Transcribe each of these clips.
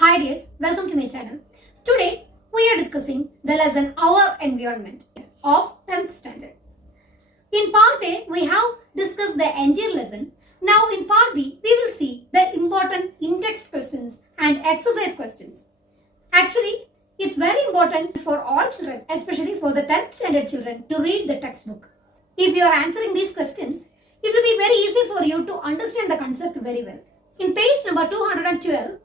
Hi dears, welcome to my channel. Today we are discussing the lesson Our Environment of 10th standard. In part A, we have discussed the entire lesson. Now in part B, we will see the important in-text questions and exercise questions. Actually, it's very important for all children, especially for the 10th standard children, to read the textbook. If you are answering these questions, it will be very easy for you to understand the concept very well. In page number 212,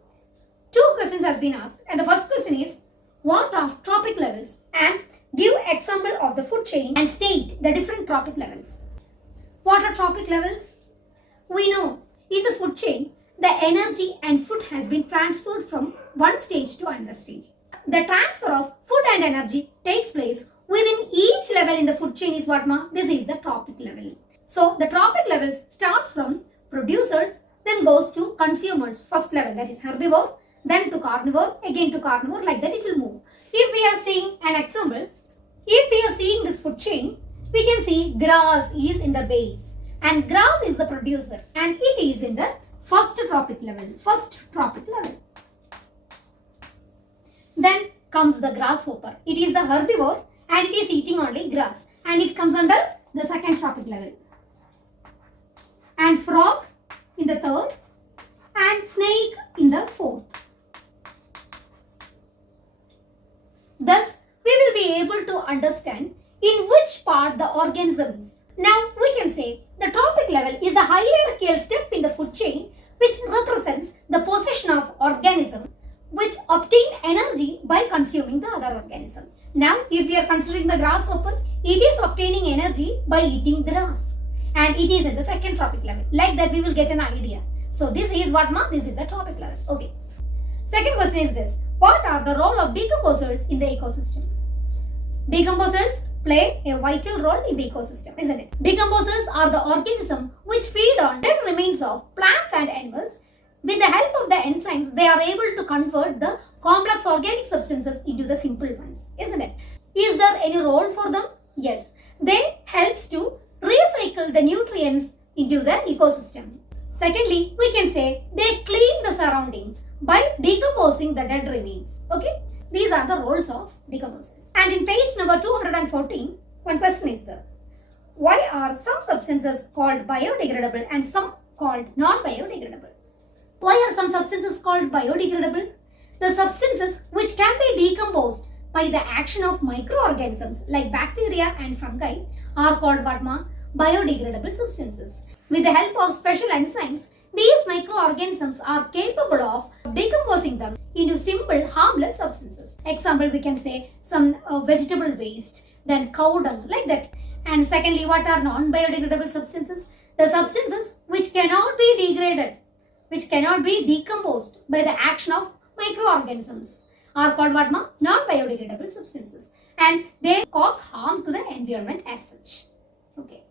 two questions has been asked, and the first question is, what are trophic levels? And give example of the food chain and state the different trophic levels. What are trophic levels? We know in the food chain, the energy and food has been transferred from one stage to another stage. The transfer of food and energy takes place within each level in the food chain is what ma? This is the trophic level. So the trophic levels starts from producers, then goes to consumers, first level, that is herbivore, then to carnivore, again to carnivore, like that it will move. If we are seeing an example, if we are seeing this food chain, we can see grass is in the base and grass is the producer and it is in the first trophic level. Then comes the grasshopper. It is the herbivore and it is eating only grass and it comes under the second trophic level. And frog in the third and snake in the fourth. Thus, we will be able to understand in which part the organism is. Now, we can say the trophic level is the hierarchical step in the food chain which represents the position of organism which obtain energy by consuming the other organism. Now, if we are considering the grasshopper, it is obtaining energy by eating grass and it is in the second trophic level. Like that, we will get an idea. So, this is what ma? This is the trophic level. Okay. Second question is this. What are the role of decomposers in the ecosystem? Decomposers play a vital role in the ecosystem, isn't it? Decomposers are the organisms which feed on dead remains of plants and animals. With the help of the enzymes, they are able to convert the complex organic substances into the simple ones, isn't it? Is there any role for them? Yes. They helps to recycle the nutrients into the ecosystem. Secondly, we can say they clean the surroundings by decomposing the dead remains. Okay, these are the roles of decomposers. And in page number 214, one question is there. Why are some substances called biodegradable and some called non-biodegradable? Why are some substances called biodegradable? The substances which can be decomposed by the action of microorganisms like bacteria and fungi are called what ma? Biodegradable substances. With the help of special enzymes, these microorganisms are capable of decomposing them into simple harmless substances. Example, we can say some vegetable waste, then cow dung, like that. And secondly, what are non-biodegradable substances? The substances which cannot be degraded, which cannot be decomposed by the action of microorganisms are called what ma? Non-biodegradable substances. And they cause harm to the environment as such. Okay.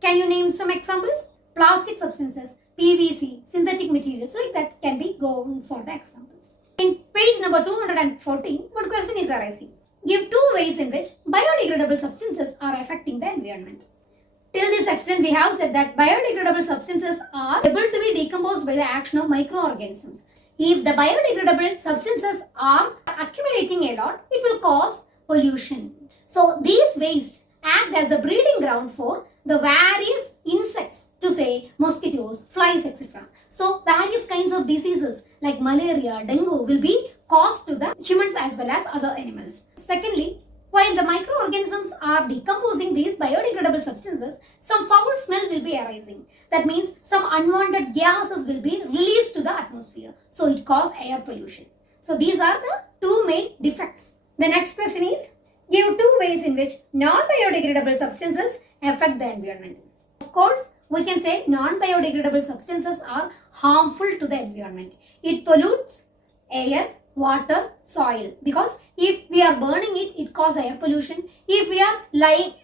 Can you name some examples? Plastic substances, PVC, synthetic materials, like that can be gone for the examples. In page number 214, one question is arising. Give two ways in which biodegradable substances are affecting the environment. Till this extent, we have said that biodegradable substances are able to be decomposed by the action of microorganisms. If the biodegradable substances are accumulating a lot, it will cause pollution. So, these wastes act as the breeding ground for the various insects, to say mosquitoes, flies, etc. So various kinds of diseases like malaria, dengue will be caused to the humans as well as other animals. Secondly, while the microorganisms are decomposing these biodegradable substances, some foul smell will be arising. That means some unwanted gases will be released to the atmosphere. So it causes air pollution. So these are the two main defects. The next question is, give two ways in which non-biodegradable substances affect the environment. Of course, we can say non-biodegradable substances are harmful to the environment. It pollutes air, water, soil, because if we are burning it, it causes air pollution. If we are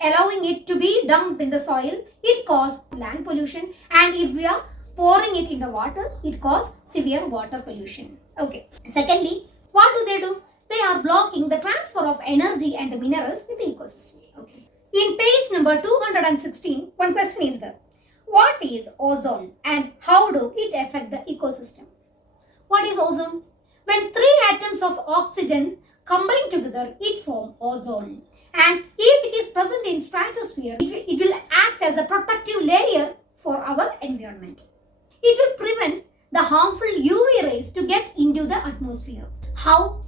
allowing it to be dumped in the soil, it causes land pollution. And if we are pouring it in the water, it causes severe water pollution. Okay. Secondly, what do? They are blocking the transfer of energy and the minerals in the ecosystem. Okay. In page number 216, one question is there. What is ozone and how do it affect the ecosystem? What is ozone? When three atoms of oxygen combine together, it forms ozone. And if it is present in stratosphere, it will act as a protective layer for our environment. It will prevent the harmful UV rays to get into the atmosphere. How?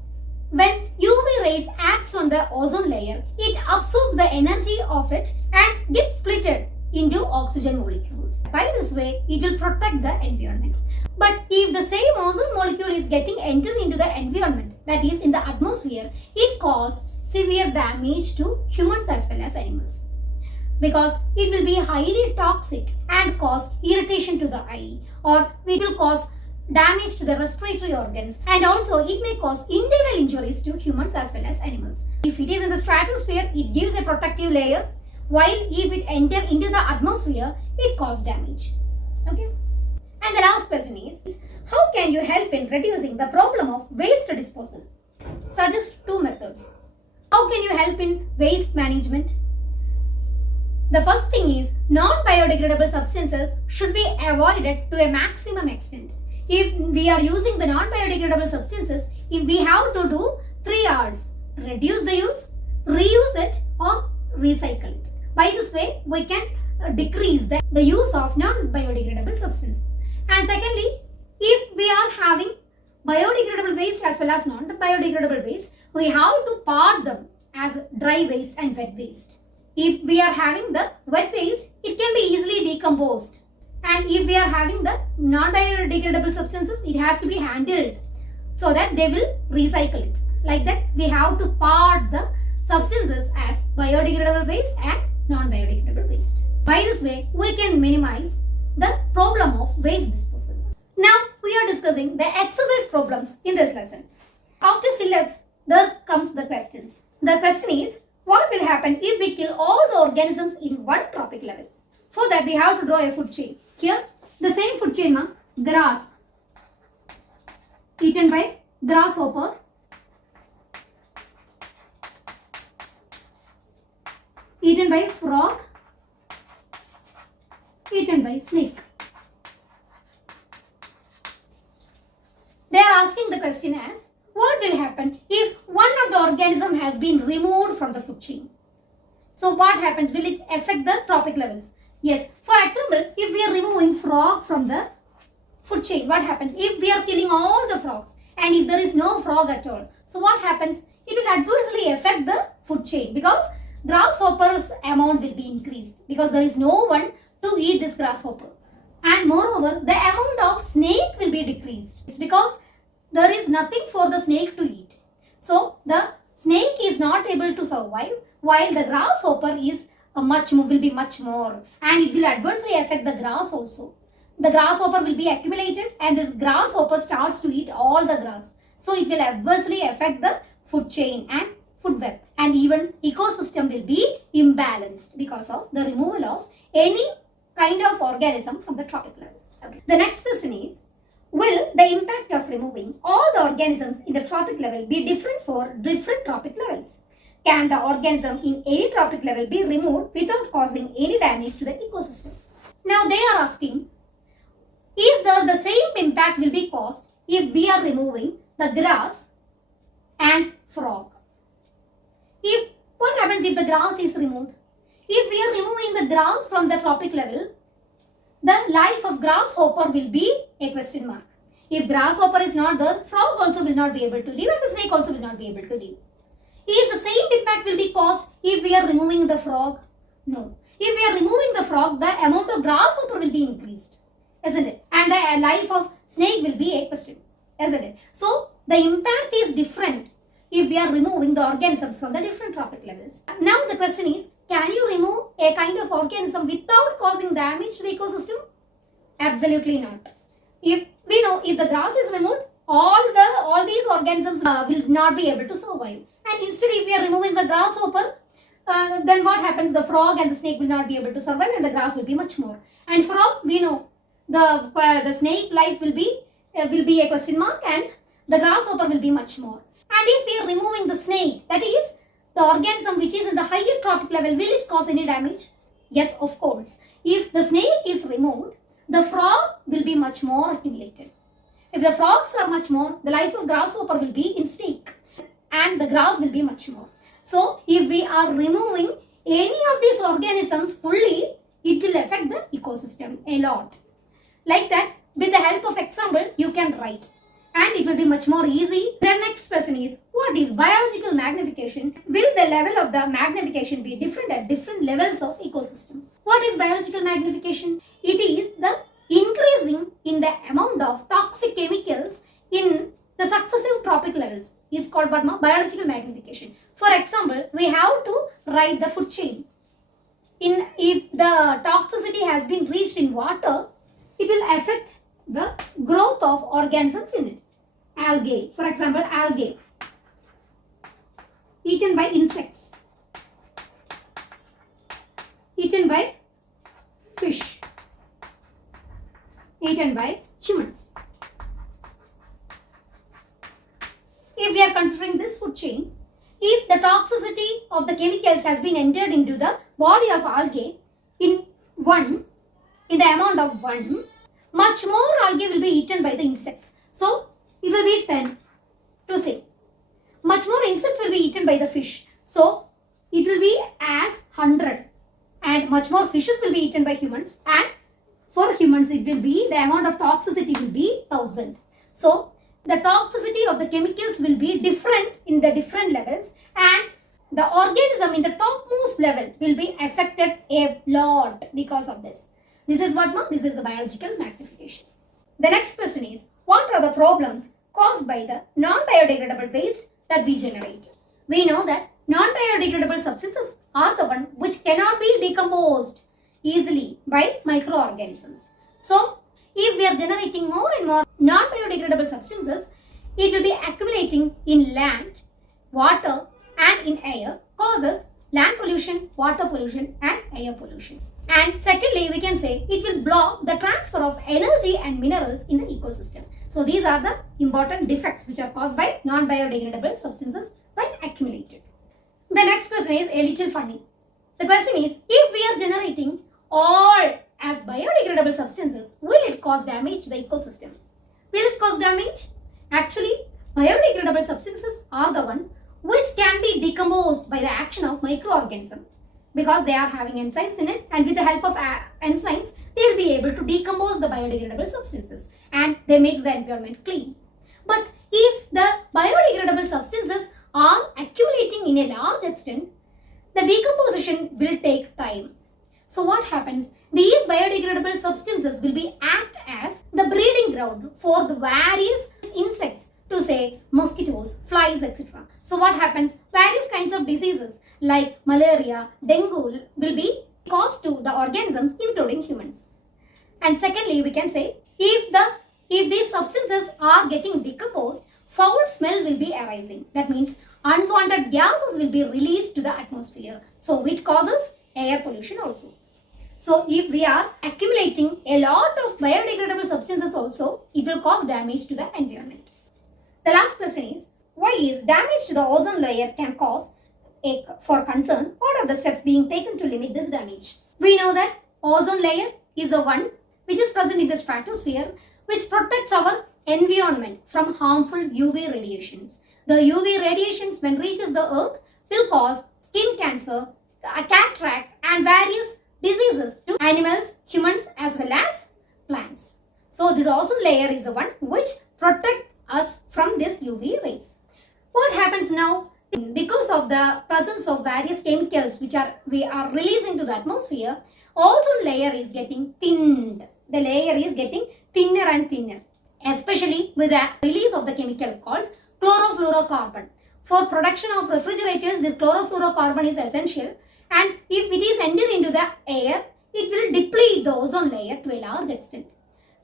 When UV rays acts on the ozone layer, it absorbs the energy of it and gets splitted into oxygen molecules. By this way, it will protect the environment. But if the same ozone molecule is getting entered into the environment, that is in the atmosphere, it causes severe damage to humans as well as animals. Because it will be highly toxic and cause irritation to the eye, or it will cause damage to the respiratory organs, and also it may cause internal injuries to humans as well as animals. If it is in the stratosphere, it gives a protective layer, while if it enters into the atmosphere, it causes damage. Okay. And the last question is, how can you help in reducing the problem of waste disposal? Suggest two methods. How can you help in waste management? The first thing is, non-biodegradable substances should be avoided to a maximum extent. If we are using the non-biodegradable substances, we have to do 3 R's. Reduce the use, reuse it, or recycle it. By this way, we can decrease the use of non-biodegradable substance. And secondly, if we are having biodegradable waste as well as non-biodegradable waste, we have to part them as dry waste and wet waste. If we are having the wet waste, it can be easily decomposed. And if we are having the non-biodegradable substances, it has to be handled so that they will recycle it. Like that, we have to part the substances as biodegradable waste and non-biodegradable waste. By this way, we can minimize the problem of waste disposal. Now, we are discussing the exercise problems in this lesson. After fill-ups, there comes the questions. The question is, what will happen if we kill all the organisms in one trophic level? For that, we have to draw a food chain. Here, the same food chain, grass, eaten by grasshopper, eaten by frog, eaten by snake. They are asking the question as, what will happen if one of the organism has been removed from the food chain? So what happens? Will it affect the trophic levels? Yes. For example, if we are removing frog from the food chain, what happens? If we are killing all the frogs and if there is no frog at all, so what happens? It will adversely affect the food chain because grasshopper's amount will be increased because there is no one to eat this grasshopper. And moreover, the amount of snake will be decreased. It's because there is nothing for the snake to eat. So the snake is not able to survive while the grasshopper is will be much more, and it will adversely affect the grass also. The grasshopper will be accumulated and this grasshopper starts to eat all the grass. So it will adversely affect the food chain and food web, and even ecosystem will be imbalanced because of the removal of any kind of organism from the trophic level. Okay. The next question is, will the impact of removing all the organisms in the trophic level be different for different trophic levels? Can the organism in any trophic level be removed without causing any damage to the ecosystem? Now they are asking, is there the same impact will be caused if we are removing the grass and frog? What happens if the grass is removed? If we are removing the grass from the trophic level, the life of grasshopper will be a question mark. If grasshopper is not there, frog also will not be able to live and the snake also will not be able to live. Is the same impact will be caused if we are removing the frog? No. If we are removing the frog, the amount of grasshopper will be increased, isn't it? And the life of snake will be a question, isn't it? So the impact is different if we are removing the organisms from the different trophic levels. Now the question is, can you remove a kind of organism without causing damage to the ecosystem? Absolutely not. If we know if the grass is removed, all these organisms will not be able to survive. And instead, if we are removing the grasshopper, then what happens? The frog and the snake will not be able to survive and the grass will be much more. And frog, we know, the snake life will be a question mark and the grasshopper will be much more. And if we are removing the snake, that is, the organism which is in the higher trophic level, will it cause any damage? Yes, of course. If the snake is removed, the frog will be much more accumulated. If the frogs are much more, the life of grasshopper will be in stake and the grass will be much more. So if we are removing any of these organisms fully, it will affect the ecosystem a lot. Like that, with the help of example, you can write and it will be much more easy. The next question is, what is biological magnification? Will the level of the magnification be different at different levels of ecosystem? What is biological magnification? It is the increasing in the amount of toxic chemicals in the successive trophic levels is called what? Biological magnification. For example, we have to write the food chain. If the toxicity has been reached in water, it will affect the growth of organisms in it. Algae, for example, algae eaten by insects, eaten by fish, eaten by humans. If we are considering this food chain, if the toxicity of the chemicals has been entered into the body of algae in the amount of 1, much more algae will be eaten by the insects. So it will be 10 to say. Much more insects will be eaten by the fish. So it will be as 100 and much more fishes will be eaten by humans, and for humans it will be the amount of toxicity will be 1000. So the toxicity of the chemicals will be different in the different levels, and the organism in the topmost level will be affected a lot because of this. This is what now? This is the biological magnification. The next question is, what are the problems caused by the non-biodegradable waste that we generate? We know that non-biodegradable substances are the one which cannot be decomposed easily by microorganisms. So, if we are generating more and more non-biodegradable substances, it will be accumulating in land, water and in air, causes land pollution, water pollution and air pollution. And secondly, we can say it will block the transfer of energy and minerals in the ecosystem. So these are the important defects which are caused by non-biodegradable substances when accumulated. The next question is a little funny. The question is, if we are generating all as biodegradable substances, will it cause damage to the ecosystem? Will it cause damage? Actually, biodegradable substances are the one which can be decomposed by the action of microorganisms, because they are having enzymes in it, and with the help of enzymes, they will be able to decompose the biodegradable substances and they make the environment clean. But if the biodegradable substances are accumulating in a large extent, the decomposition will take time. So what happens? These biodegradable substances will be act as the breeding ground for the various insects, to say mosquitoes, flies, etc. So what happens? Various kinds of diseases like malaria, dengue will be caused to the organisms, including humans. And secondly, we can say if these substances are getting decomposed, foul smell will be arising. That means unwanted gases will be released to the atmosphere. So it causes air pollution also. So if we are accumulating a lot of biodegradable substances also, it will cause damage to the environment. The last question is, why is damage to the ozone layer can cause for concern? What are the steps being taken to limit this damage? We know that ozone layer is the one which is present in the stratosphere, which protects our environment from harmful UV radiations. The UV radiations when reaches the earth will cause skin cancer, cataract and various diseases to animals, humans as well as plants. So this ozone layer is the one which protects us from this UV rays. What happens now? Because of the presence of various chemicals which we are releasing to the atmosphere, ozone layer is getting thinned. The layer is getting thinner and thinner, especially with the release of the chemical called chlorofluorocarbon. For production of refrigerators, this chlorofluorocarbon is essential, and if it is entered into the air, it will deplete the ozone layer to a large extent.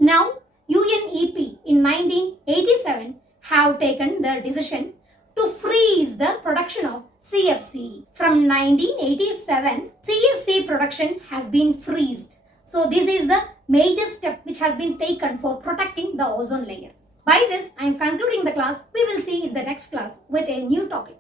Now, UNEP in 1987 have taken the decision to freeze the production of CFC. From 1987, CFC production has been freezed. So this is the major step which has been taken for protecting the ozone layer. By this, I am concluding the class. We will see in the next class with a new topic.